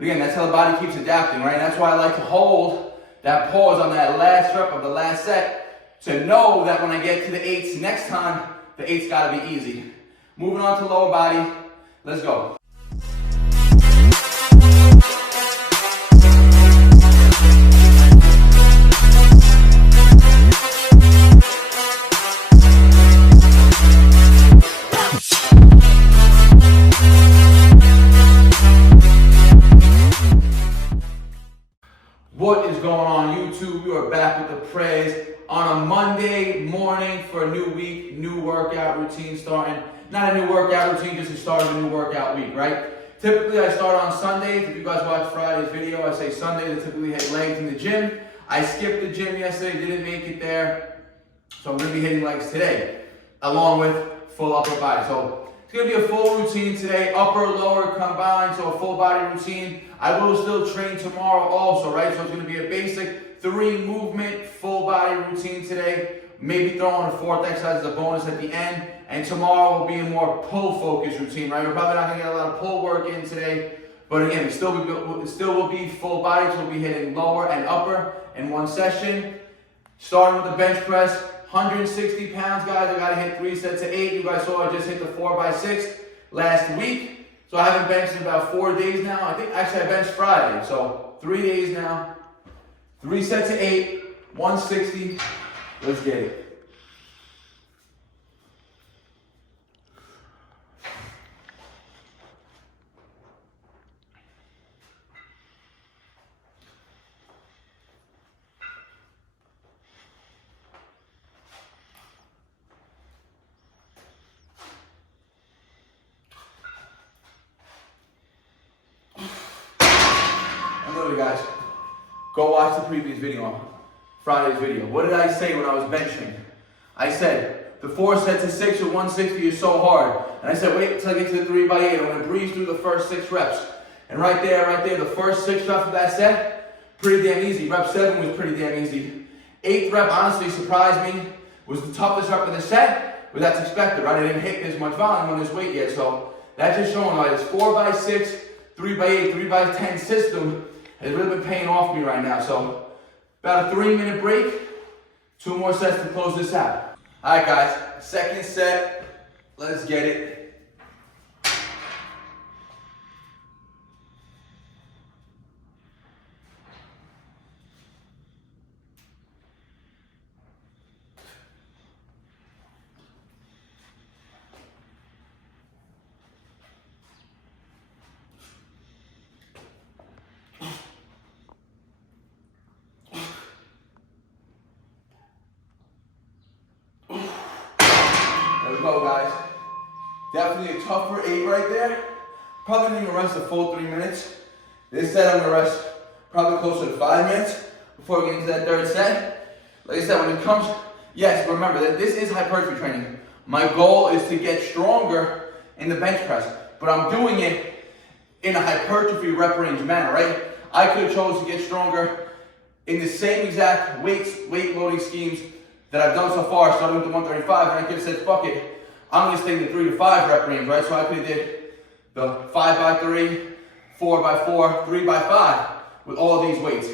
But again, that's how the body keeps adapting, right? And that's why I like to hold that pause on that last rep of the last set to know that when I get to the 8s next time, the 8's gotta be easy. Moving on to lower body, let's go. What is going on YouTube? We are back with the Prez on a Monday morning for a new week, new workout routine starting. Not a new workout routine, just the start of a new workout week, right? Typically I start on Sundays. If you guys watch Friday's video, I say Sundays I typically hit legs in the gym. I skipped the gym yesterday, didn't make it there. So I'm gonna be hitting legs today, along with full upper body. So it's gonna be a full routine today, upper, lower combined, so a full body routine. I will still train tomorrow also, right? So it's gonna be a basic 3 movement, full body routine today. Maybe throw in a 4th exercise as a bonus at the end. And tomorrow will be a more pull focused routine, right? We're probably not gonna get a lot of pull work in today. But again, it still will be full body, so we'll be hitting lower and upper in one session. Starting with the bench press, 160 pounds, guys. I gotta hit 3 sets of 8. You guys saw I just hit the 4x6 last week. So I haven't benched in about 4 days now. I think actually I benched Friday. So 3 days now. 3 sets of 8, 160. Let's get it. Guys, go watch the previous video, Friday's video. What did I say when I was benching? I said, the 4 sets of 6 with 160 is so hard. And I said, wait till I get to the 3x8. I'm gonna breeze through the first 6 reps. And right there, the first 6 reps of that set, pretty damn easy. Rep 7 was pretty damn easy. 8th rep honestly surprised me. Was the toughest rep of the set, but that's expected, right? I didn't hit as much volume on this weight yet. So that's just showing like this 4x6, 3x8, 3x10 system has really been paying off me right now. So about a 3-minute break, 2 more sets to close this out. All right, guys, second set, let's get it. There we go, guys. Definitely a tougher 8 right there. Probably not even rest the full 3 minutes. This set I'm gonna rest probably closer to 5 minutes before we get into that 3rd set. Like I said, when it comes, yes, remember that this is hypertrophy training. My goal is to get stronger in the bench press, but I'm doing it in a hypertrophy rep range manner, right? I could have chosen to get stronger in the same exact weight loading schemes that I've done so far, starting with the 135, and I could have said, fuck it, I'm gonna stay in the 3 to 5 rep range, right? So I could have did the 5x3, 4x4, 3x5 with all these weights.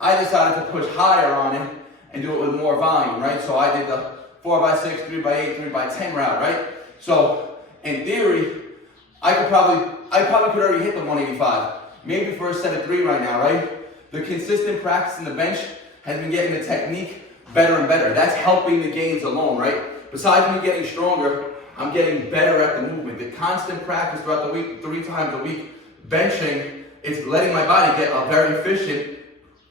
I decided to push higher on it and do it with more volume, right? So I did the 4x6, 3x8, 3x10 route, right? So in theory, I probably could already hit the 185. Maybe for a set of 3 right now, right? The consistent practice in the bench has been getting the technique better and better. That's helping the gains alone, right? Besides me getting stronger, I'm getting better at the movement. The constant practice throughout the week, 3 times a week, benching, it's letting my body get very efficient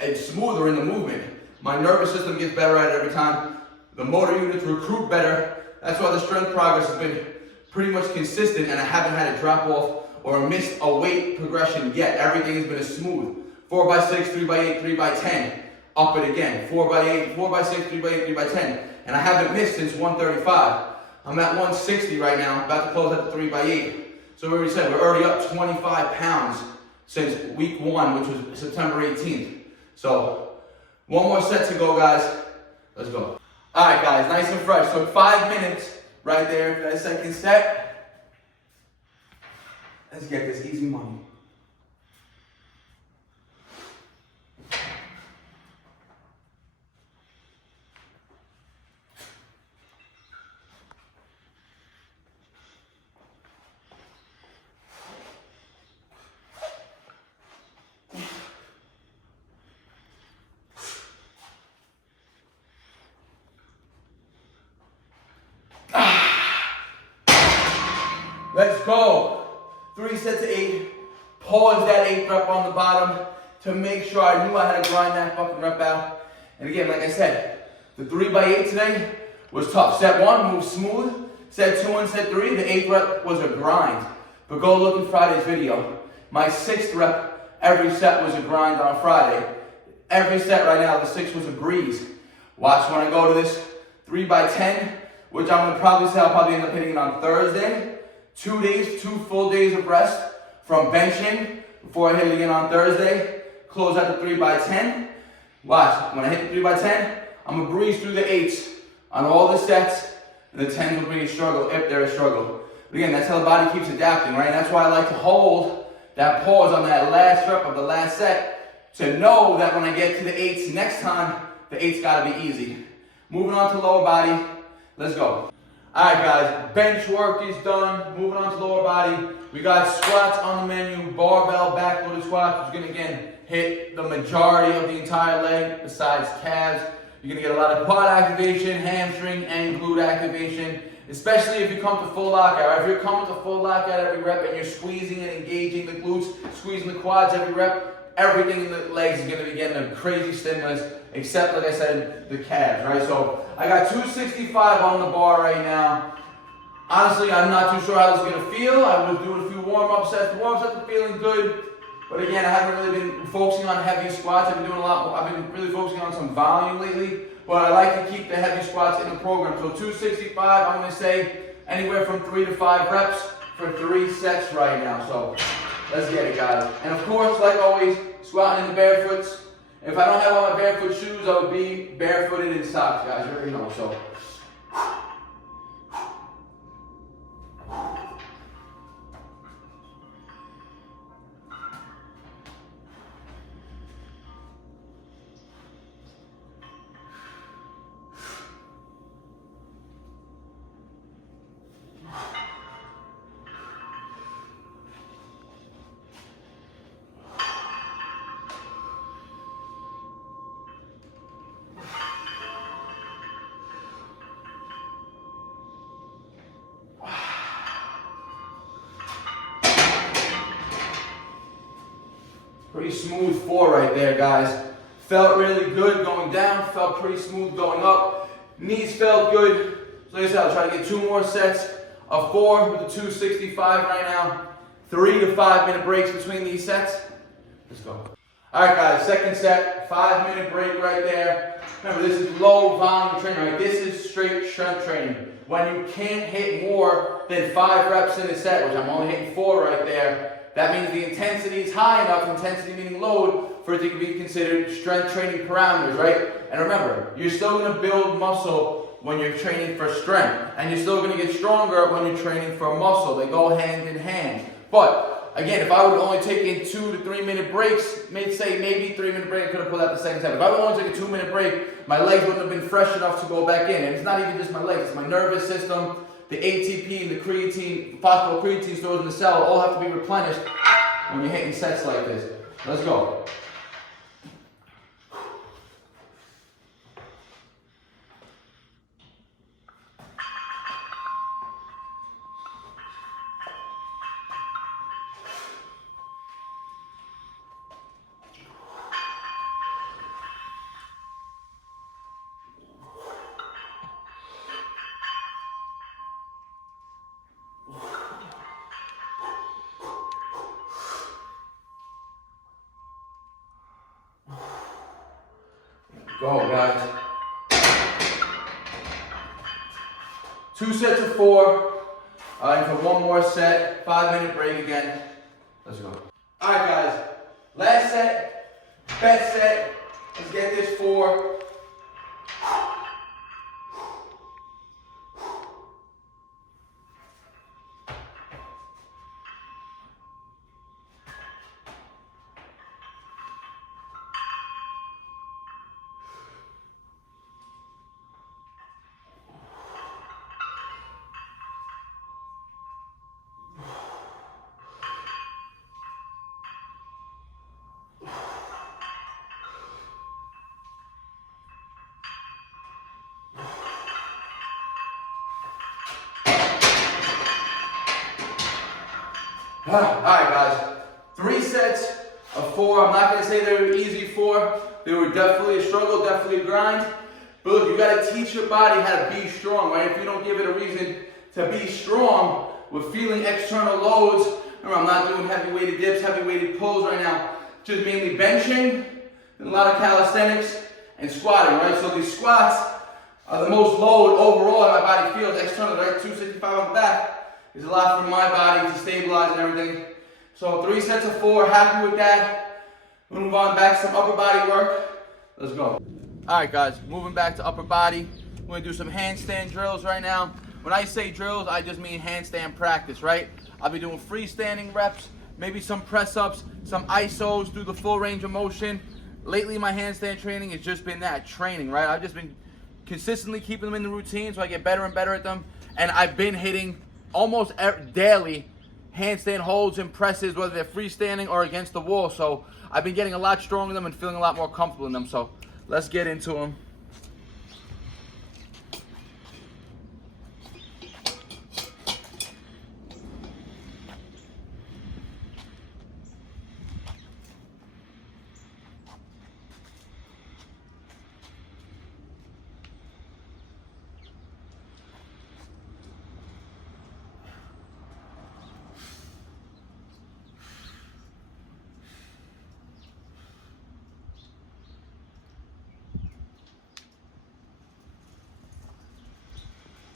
and smoother in the movement. My nervous system gets better at it every time. The motor units recruit better. That's why the strength progress has been pretty much consistent, and I haven't had a drop off or missed a weight progression yet. Everything has been a smooth. 4x6, 3x8, 3x10. Up it again, 4x8, 4x6, 3x8, 3x10. And I haven't missed since 135. I'm at 160 right now, about to close at the 3x8. So we already said we're already up 25 pounds since week 1, which was September 18th. So 1 more set to go, guys. Let's go. All right, guys, nice and fresh. So 5 minutes right there for that second set. Let's get this easy money. sets of 8. Pause that 8th rep on the bottom to make sure I knew I had to grind that fucking rep out. And again, like I said, the 3x8 today was tough. Set 1, moved smooth. Set 2 and set 3, the 8th rep was a grind. But go look at Friday's video. My 6th rep, every set was a grind on Friday. Every set right now, the 6 was a breeze. Watch when I go to this 3x10, which I'm gonna probably say I'll probably end up hitting it on Thursday. 2 days, 2 full days of rest from benching before I hit it again on Thursday. Close out the 3x10. Watch, when I hit the 3x10, I'm gonna breeze through the 8s on all the sets, and the 10s will be a struggle if they're a struggle. But again, that's how the body keeps adapting, right? And that's why I like to hold that pause on that last rep of the last set to know that when I get to the 8s next time, the 8's gotta be easy. Moving on to lower body, let's go. All right, guys, bench work is done. Moving on to lower body. We got squats on the menu, barbell backloaded squats, which is gonna, again, hit the majority of the entire leg besides calves. You're gonna get a lot of quad activation, hamstring, and glute activation, especially if you come to full lockout. Right? If you're coming to full lockout every rep and you're squeezing and engaging the glutes, squeezing the quads every rep, everything in the legs is gonna be getting a crazy stimulus, except, like I said, the calves, right? So I got 265 on the bar right now. Honestly, I'm not too sure how this is gonna feel. I was doing a few warm-up sets. The warm-up sets are feeling good. But again, I haven't really been focusing on heavy squats. I've been doing a lot more, I've been really focusing on some volume lately, but I like to keep the heavy squats in the program. So 265, I'm gonna say anywhere from 3 to 5 reps for 3 sets right now. So let's get it, guys. And of course, like always, squatting in the barefoots. If I don't have on my barefoot shoes, I would be barefooted in socks, guys. You already know, so. Pretty smooth 4 right there, guys. Felt really good going down, felt pretty smooth going up. Knees felt good. So like I said, I'll try to get 2 more sets of 4 with the 265 right now. 3 to 5 minute breaks between these sets. Let's go. All right, guys, second set, 5-minute break right there. Remember, this is low volume training, right? This is straight strength training. When you can't hit more than 5 reps in a set, which I'm only hitting 4 right there, that means the intensity is high enough, intensity meaning load, for it to be considered strength training parameters, right? And remember, you're still gonna build muscle when you're training for strength, and you're still gonna get stronger when you're training for muscle. They go hand in hand. But again, if I would only take in 2 to 3 minute breaks, maybe 3-minute break, I could have pulled out the second set. If I would only take a 2-minute break, my legs wouldn't have been fresh enough to go back in. And it's not even just my legs, it's my nervous system. The ATP and the creatine, phosphocreatine stores in the cell all have to be replenished when you're hitting sets like this. Let's go. Go, guys. 2 sets of 4. And for 1 more set, 5-minute break again. Let's go. All right, guys. Last set, best set. Let's get this 4. right, guys. 3 sets of 4. I'm not gonna say they were easy 4. They were definitely a struggle, definitely a grind. But look, you gotta teach your body how to be strong, right? If you don't give it a reason to be strong with feeling external loads, remember, I'm not doing heavy weighted dips, heavy weighted pulls right now. Just mainly benching, and a lot of calisthenics, and squatting, right? So these squats are the most load overall that my body feels externally, right? 265 on the back is a lot for my body to stabilize and everything. So 3 sets of 4, happy with that. We'll move on back to some upper body work. Let's go. All right, guys, moving back to upper body. We're gonna do some handstand drills right now. When I say drills, I just mean handstand practice, right? I'll be doing freestanding reps, maybe some press-ups, some isos through the full range of motion. Lately, my handstand training has just been that, training, right? I've just been consistently keeping them in the routine so I get better and better at them. And I've been hitting almost daily handstand holds and presses, whether they're freestanding or against the wall. So I've been getting a lot stronger in them and feeling a lot more comfortable in them. So let's get into them.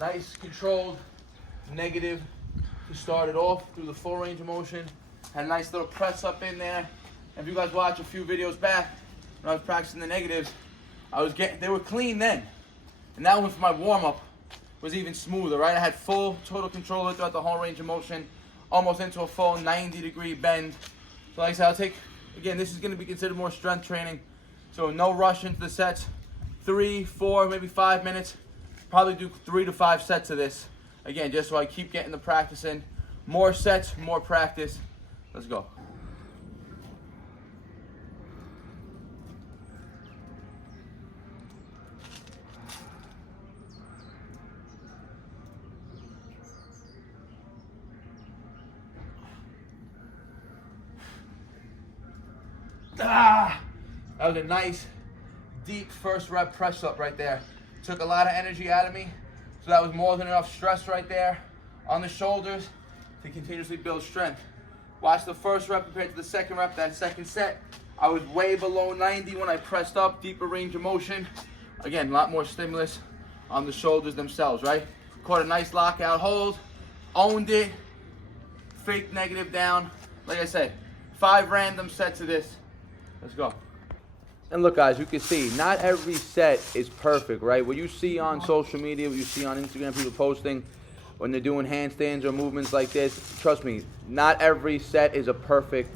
Nice, controlled, negative to start it off through the full range of motion. Had a nice little press up in there. If you guys watch a few videos back, when I was practicing the negatives, they were clean then. And that one for my warm up was even smoother, right? I had full total control throughout the whole range of motion, almost into a full 90-degree bend. So like I said, again, this is gonna be considered more strength training. So no rush into the sets. 3, 4, maybe 5 minutes. Probably do 3 to 5 sets of this. Again, just so I keep getting the practice in. More sets, more practice. Let's go. That was a nice, deep first rep press up right there. Took a lot of energy out of me, so that was more than enough stress right there on the shoulders to continuously build strength. Watch the first rep compared to the second rep, that second set. I was way below 90 when I pressed up, deeper range of motion. Again, a lot more stimulus on the shoulders themselves, right? Caught a nice lockout hold, owned it, fake negative down. Like I said, 5 random sets of this. Let's go. And look, guys, you can see not every set is perfect, right? What you see on social media, what you see on Instagram, people posting when they're doing handstands or movements like this, trust me, not every set is a perfect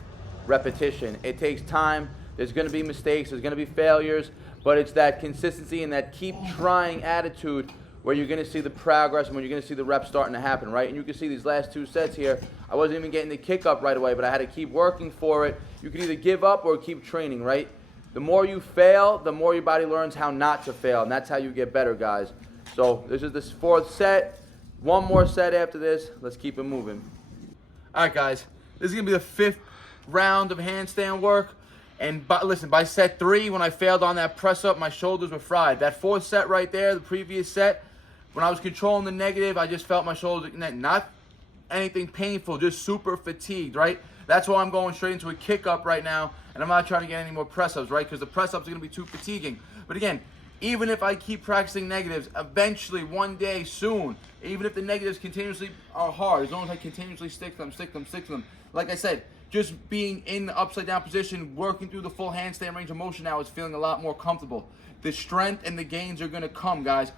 repetition. It takes time. There's going to be mistakes. There's going to be failures. But it's that consistency and that keep trying attitude where you're going to see the progress and when you're going to see the reps starting to happen, right? And you can see these last 2 sets here, I wasn't even getting the kick up right away, but I had to keep working for it. You can either give up or keep training, right? The more you fail, the more your body learns how not to fail, and that's how you get better, guys. So this is the 4th set. 1 more set after this. Let's keep it moving. All right, guys. This is going to be the 5th round of handstand work. And listen, by set 3, when I failed on that press up, my shoulders were fried. That 4th set right there, the previous set, when I was controlling the negative, I just felt my shoulders, not anything painful, just super fatigued, right? That's why I'm going straight into a kick up right now, and I'm not trying to get any more press-ups, right? Because the press-ups are going to be too fatiguing. But again, even if I keep practicing negatives, eventually, one day, soon, even if the negatives continuously are hard, as long as I continuously stick them, like I said, just being in the upside-down position, working through the full handstand range of motion now is feeling a lot more comfortable. The strength and the gains are going to come, guys.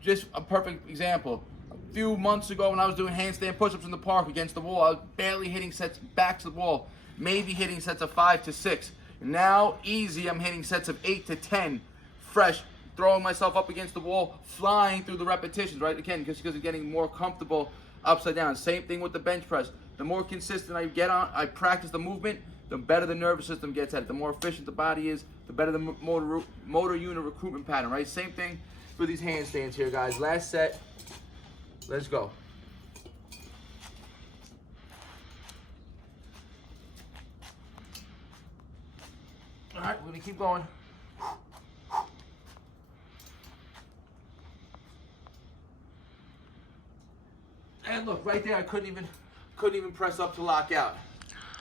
Just a perfect example. A few months ago when I was doing handstand push-ups in the park against the wall, I was barely hitting sets back to the wall, maybe hitting sets of 5 to 6. Now, easy, I'm hitting sets of 8 to 10, fresh, throwing myself up against the wall, flying through the repetitions, right? Again, because of getting more comfortable upside down. Same thing with the bench press. The more consistent I get on, I practice the movement, the better the nervous system gets at it. The more efficient the body is, the better the motor unit recruitment pattern, right? Same thing for these handstands here, guys. Last set. Let's go. right, we're gonna keep going. And look, right there, I couldn't even press up to lock out.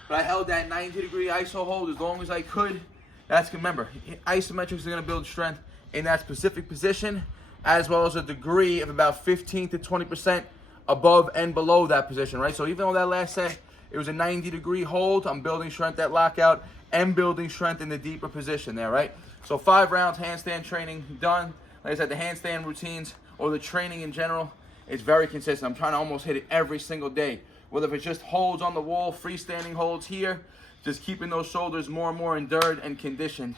But I held that 90-degree iso hold as long as I could. That's, remember, isometrics are gonna build strength in that specific position, as well as a degree of about 15 to 20% above and below that position, right? So even though that last set, it was a 90-degree hold, I'm building strength at lockout and building strength in the deeper position there, right? So 5 rounds handstand training done. Like I said, the handstand routines or the training in general, it's very consistent. I'm trying to almost hit it every single day. Whether if it's just holds on the wall, freestanding holds here, just keeping those shoulders more and more endured and conditioned.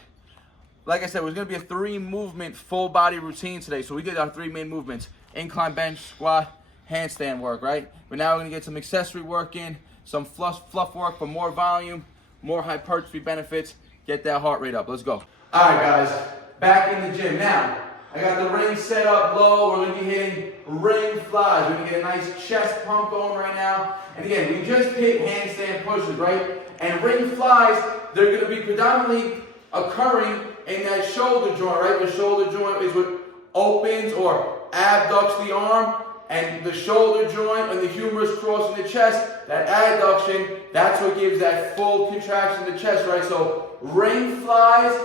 Like I said, it was going to be a 3-movement full body routine today. So we did our 3 main movements: incline bench, squat, handstand work, right? But now we're going to get some accessory work in, some fluff work for more volume, more hypertrophy benefits, get that heart rate up. Let's go. All right, guys, back in the gym. Now, I got the ring set up low. We're going to be hitting ring flies. We're going to get a nice chest pump going right now. And again, we just hit handstand pushes, right? And ring flies, they're going to be predominantly occurring in that shoulder joint, right? The shoulder joint is what opens or abducts the arm, and the shoulder joint and the humerus crossing the chest, that adduction, that's what gives that full contraction of the chest, right? So ring flies,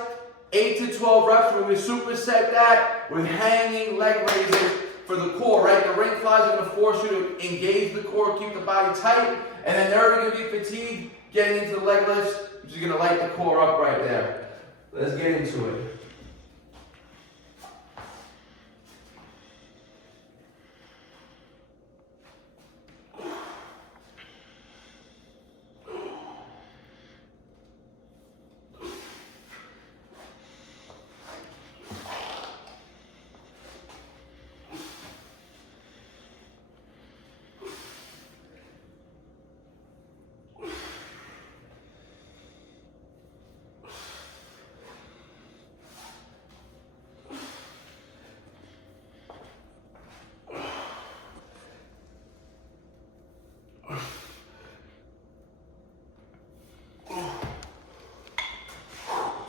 8 to 12 reps. We're going to superset that with hanging leg raises for the core, right? The ring flies are going to force you to engage the core, keep the body tight, and then they're going to be fatigued getting into the leg lifts, which is going to light the core up right there. Let's get into it.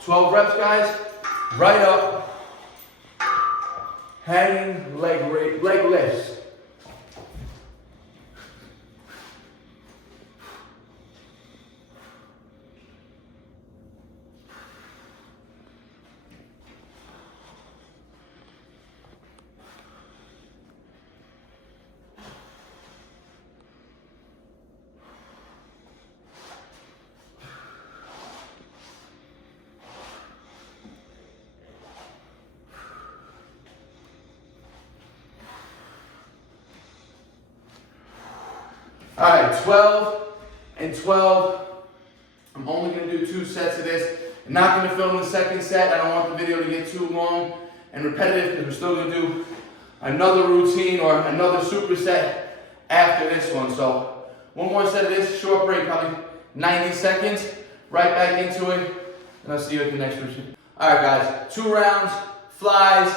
Twelve reps, guys. Right up. Hanging leg lifts. All right, 12 and 12. I'm only going to do 2 sets of this. I'm not going to film the second set. I don't want the video to get too long and repetitive because we're still going to do another routine or another superset after this one. So one more set of this, short break, probably 90 seconds. Right back into it, and I'll see you at the next routine. All right, guys, 2 rounds, flies,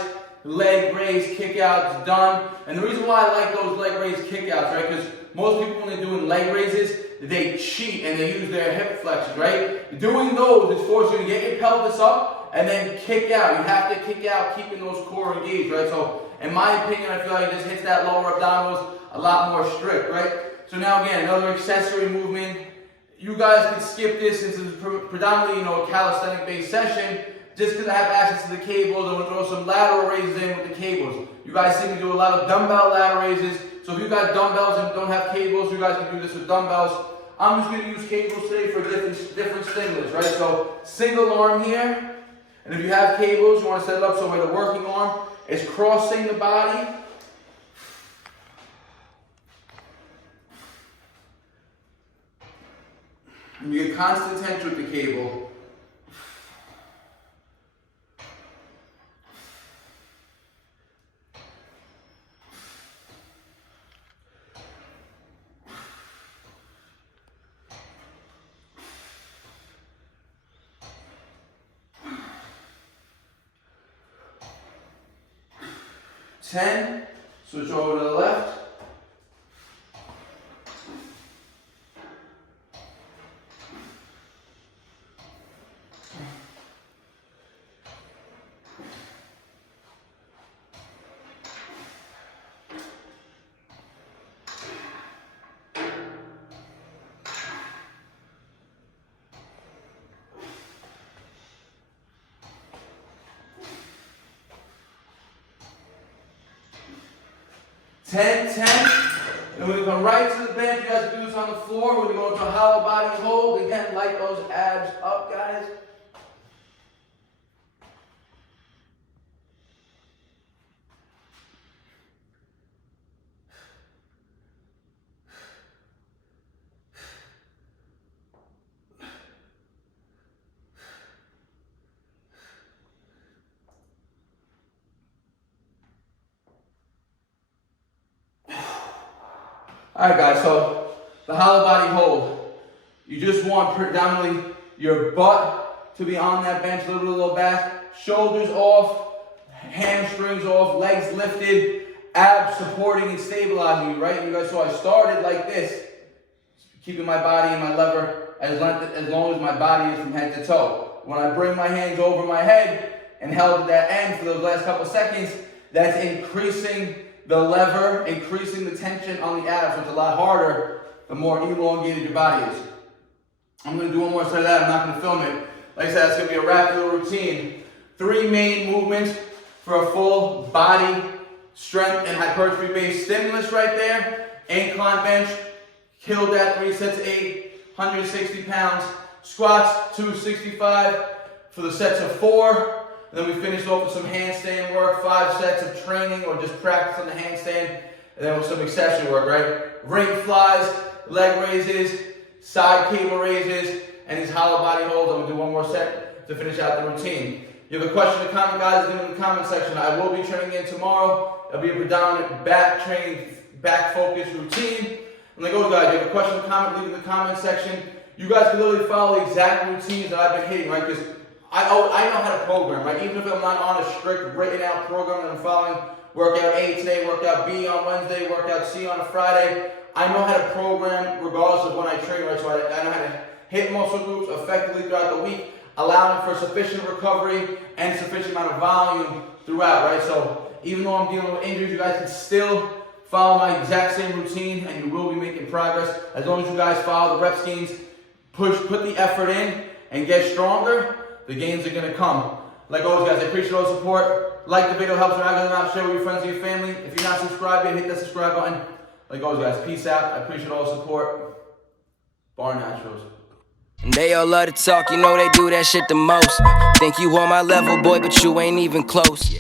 leg raise, kickouts, done. And the reason why I like those leg raise kickouts, right, because most people, when they're doing leg raises, they cheat and they use their hip flexors, right? Doing those is forcing you to get your pelvis up and then kick out. You have to kick out, keeping those core engaged, right? So, in my opinion, I feel like it just hits that lower abdominals a lot more strict, right? So now again, another accessory movement. You guys can skip this since it's predominantly, a calisthenic-based session. Just because I have access to the cables, I'm going to throw some lateral raises in with the cables. You guys see me do a lot of dumbbell lateral raises. So if you've got dumbbells and don't have cables, you guys can do this with dumbbells. I'm just going to use cables today for different stimulus, right? So single arm here. And if you have cables, you want to set it up so where the working arm is crossing the body. And you get constant tension with the cable. Ten, switch over to the left. 10, 10. And we're gonna come right to the bench. You guys can do this on the floor. We're gonna go into a hollow body hold. Again, light those abs up, guys. Alright guys, so the hollow body hold. You just want predominantly your butt to be on that bench, a little bit of low back, shoulders off, hamstrings off, legs lifted, abs supporting and stabilizing you, right? You guys saw I started like this, keeping my body and my lever as long as my body is from head to toe. When I bring my hands over my head and held at that end for those last couple seconds, that's increasing the lever, increasing the tension on the abs, so it's a lot harder the more elongated your body is. I'm going to do one more set of that. I'm not going to film it. Like I said, it's going to be a rapid little routine. 3 main movements for a full body strength and hypertrophy based stimulus right there. Incline bench, killed that 3 sets of 8, 160 pounds. Squats, 265 for the sets of 4. And then we finished off with some handstand work, 5 sets of training or just practice on the handstand. And then with some accessory work, right? Ring flies, leg raises, side cable raises, and these hollow body holds. I'm gonna do one more set to finish out the routine. If you have a question or comment, guys, leave it in the comment section. I will be training in tomorrow. It'll be a predominant back training, back focused routine. And like, guys, if you have a question or comment, leave it in the comment section. You guys can literally follow the exact routines that I've been hitting, right? Because I know how to program, right? Even if I'm not on a strict written out program that I'm following, workout A today, workout B on Wednesday, workout C on a Friday, I know how to program regardless of when I train, right? So I know how to hit muscle groups effectively throughout the week, allowing for sufficient recovery and sufficient amount of volume throughout, right? So even though I'm dealing with injuries, you guys can still follow my exact same routine and you will be making progress. As long as you guys follow the rep schemes, put the effort in and get stronger, the gains are gonna come. Like always, guys, I appreciate all the support. Like the video, helps your algorithm out, share with your friends and your family. If you're not subscribed yet, hit that subscribe button. Like always, guys, peace out. I appreciate all the support. BARNATURALS. And they all love to talk, you know they do that shit the most. Think you on my level, boy, but you ain't even close.